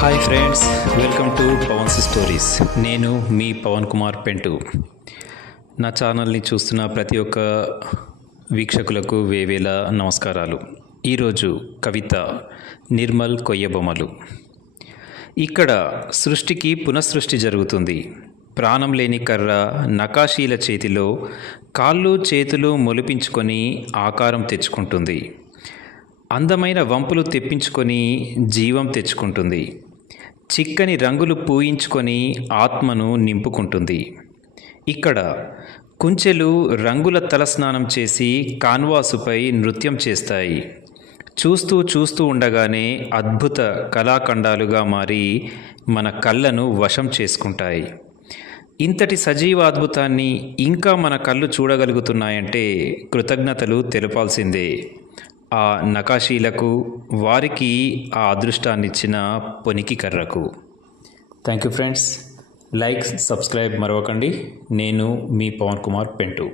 Hi friends welcome to Pavan's stories నేను మీ పవన్ కుమార్ పెంటు. నా ఛానల్ని చూస్తున్న ప్రతి ఒక్క వీక్షకులకు వేవేల నమస్కారాలు. ఈరోజు కవిత నిర్మల్ కొయ్యబొమ్మలు. ఇక్కడ సృష్టికి పునఃసృష్టి జరుగుతుంది. ప్రాణం లేని కర్ర నకాశీల చేతిలో కాళ్ళు చేతులు మొలిపించుకొని ఆకారం తెచ్చుకుంటుంది. అందమైన వంపులు తెప్పించుకొని జీవం తెచ్చుకుంటుంది. చిక్కని రంగులు పూయించుకొని ఆత్మను నింపుకుంటుంది. ఇక్కడ కుంచెలు రంగుల తలస్నానం చేసి కాన్వాసుపై నృత్యం చేస్తాయి. చూస్తూ చూస్తూ ఉండగానే అద్భుత కళాఖండాలుగా మారి మన కళ్ళను వశం చేసుకుంటాయి. ఇంతటి సజీవ అద్భుతాన్ని ఇంకా మన కళ్ళు చూడగలుగుతున్నాయంటే కృతజ్ఞతలు తెలపాల్సిందే. ఆ నకాశీలకు వారికి ఆ అదృష్టాన్నిచ్చిన పొనికి కర్రకు. Thank you friends like subscribe మరవకండి. నేను మీ పవన్ కుమార్ పెంటు.